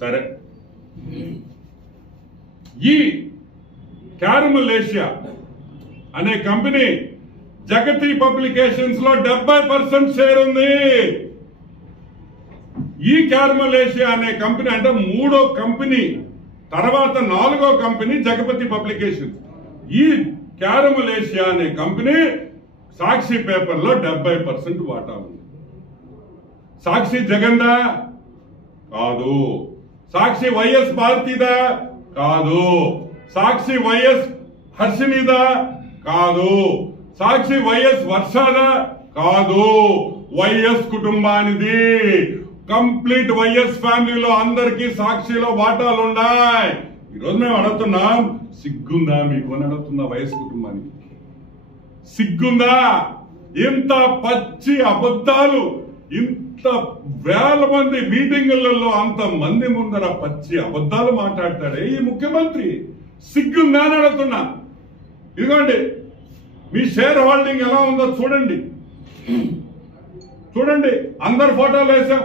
సరే, ఈ caramel Asia అనే కంపెనీ జగతి పబ్లికేషన్స్ లో 70% షేర్ ఉంది. ఈ క్యారమల్ ఏషియా అనే కంపెనీ అంటే 3వ కంపెనీ, తర్వాత 4వ కంపెనీ జగపతి పబ్లికేషన్. ఈ క్యారమల్ ఏషియా అనే కంపెనీ సాక్షి పేపర్ లో 70% వాటా ఉంది. సాక్షి జగందా? కాదు. సాక్షి వైఎస్ భారతీదా? కాదు. సాక్షి వైఎస్ హర్షినిదా? కాదు. సాక్షి వైఎస్ వర్షాదా? కాదు. వైఎస్ కుటుంబానిది. కంప్లీట్ వైఎస్ ఫ్యామిలీలో అందరికీ సాక్షిలో వాటాలు ఉన్నాయి. ఈరోజు మేము అడుగుతున్నాం, సిగ్గుందా మీకు అని అడుగుతున్నా. వైఎస్ కుటుంబానికి సిగ్గుందా? ఇంత పచ్చి అబద్ధాలు, ఇంత వేల మంది మీటింగులలో అంత మంది ముందర పచ్చి అబద్ధాలు మాట్లాడతాడే ఈ ముఖ్యమంత్రి. సిగ్గుందా అని అడుగుతున్నా. ఇదిగోండి, మీ షేర్ హోల్డింగ్ ఎలా ఉందో చూడండి. చూడండి, అందరు ఫోటోలు వేసాం.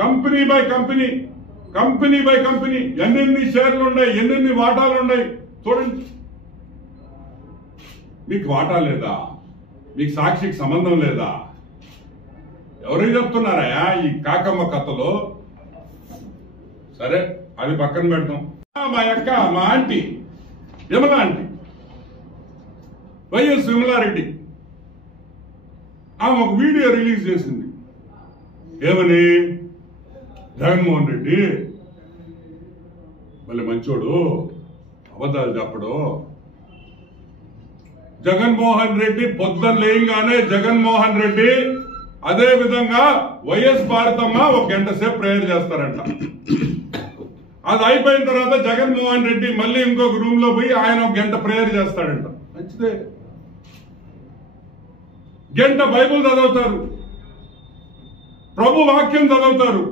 Company by company, company by company ఎన్నెన్ని షేర్లు ఉన్నాయి, ఎన్నెన్ని వాటాలు ఉన్నాయి చూడండి. మీకు వాటా లేదా? మీకు సాక్షికి సంబంధం లేదా? ఎవరు చెప్తున్నారా ఈ కాకమ్మ కథలో? సరే, అది పక్కన పెడతాం. మా అక్క, మా aunty Vimala aunty, YS Vimala Reddy, ఆమె ఒక వీడియో రిలీజ్ చేసింది. ఏమని? జగన్మోహన్ రెడ్డి మళ్ళీ మంచోడు, అబద్ధాలు చెప్పడు. జగన్మోహన్ రెడ్డి పొద్దున లేయంగానే జగన్మోహన్ రెడ్డి అదే విధంగా వైఎస్ భారతమ్మ 1 గంట సేపు ప్రేయర్ చేస్తారంట. అది అయిపోయిన తర్వాత జగన్మోహన్ రెడ్డి మళ్ళీ ఇంకొక రూమ్ లో పోయి ఆయన 1 గంట ప్రేయర్ చేస్తాడంట. మంచిదే. గంట బైబుల్ చదువుతారు, ప్రభు వాక్యం చదువుతారు.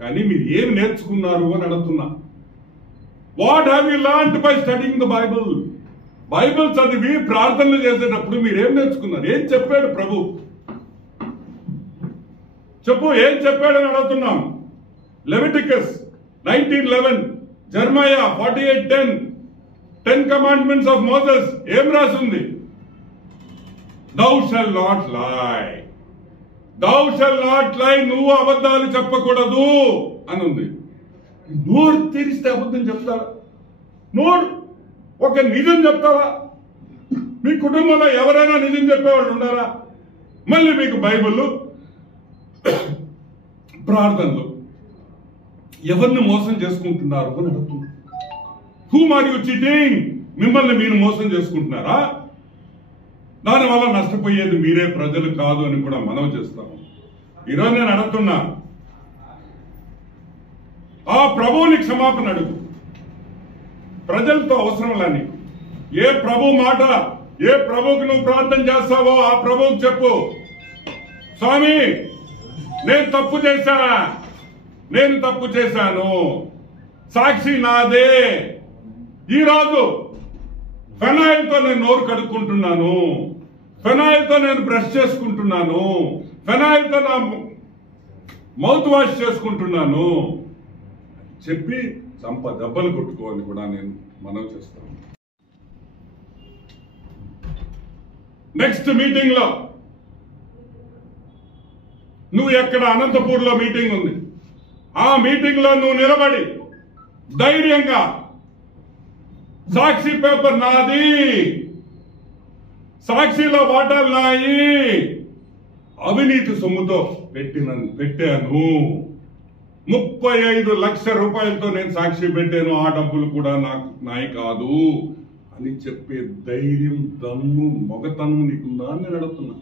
కానీ మీరు ఏమి నేర్చుకున్నారు అని అడుగుతున్నా. What have you learned by studying the Bible? Bible చదివి ప్రార్థనలు చేసేటప్పుడు మీరేం నేర్చుకున్నారు? ఏం చెప్పాడు ప్రభు? చెప్పు, ఏం చెప్పాడని అడుగుతున్నాం. లెవిటికస్ 19:11, జెర్మయా 48:10, 10 కమాండ్మెంట్స్ ఆఫ్ మోసెస్ ఏం రాసింది? Thou shall not lie. Thou shall not lie. నువ్వు అబద్ధాలు చెప్పకూడదు అని ఉంది. నోరు తెరిస్తే అబద్ధం చెప్తావా? నోరు ఒక నిజం చెప్తావా? మీ కుటుంబంలో ఎవరైనా నిజం చెప్పేవాళ్ళు ఉన్నారా? మళ్ళీ మీకు బైబిల్, ప్రార్థనలు. ఎవరిని మోసం చేసుకుంటున్నారు అని అడుగుతున్నారు. Whom are you cheating? మిమ్మల్ని మీరు మోసం చేసుకుంటున్నారా? దానివల్ల నష్టపోయేది మీరే, ప్రజలు కాదు అని కూడా మనం చేస్తాము. ఈరోజు నేను అడుగుతున్నా, ఆ ప్రభువుని క్షమాపణ అడుగు. ప్రజలతో అవసరం లేని ఏ ప్రభు మాట, ఏ ప్రభువుకి నువ్వు ప్రార్థన చేస్తావో ఆ ప్రభువుకి చెప్పు, స్వామి నేను తప్పు చేశా, నేను తప్పు చేశాను, సాక్షి నాదే. ఈరోజు ఫెనాయిల్తో నేను నోరు కడుక్కుంటున్నాను, ఫెనాయిల్తో నేను బ్రష్ చేసుకుంటున్నాను, ఫెనాయిల్తో నా మౌత్ వాష్ చేసుకుంటున్నాను చెప్పి దెబ్బలు కొట్టుకోవాలని కూడా నేను మనవి చేస్తాను. నెక్స్ట్ మీటింగ్ లో నువ్వు ఎక్కడ అనంతపూర్ లో మీటింగ్ ఉంది, ఆ మీటింగ్ లో నువ్వు నిలబడి ధైర్యంగా సాక్షి పేపర్ నాది, సాక్షిలో వాటాలు నాయి, అవినీతి సొమ్ముతో పెట్టాను, 35 లక్షల రూపాయలతో నేను సాక్షి పెట్టాను, ఆ డబ్బులు కూడా నాయి కాదు అని చెప్పే ధైర్యం, దమ్ము, మొగతనం నీకుందా అని నేను అడుగుతున్నా.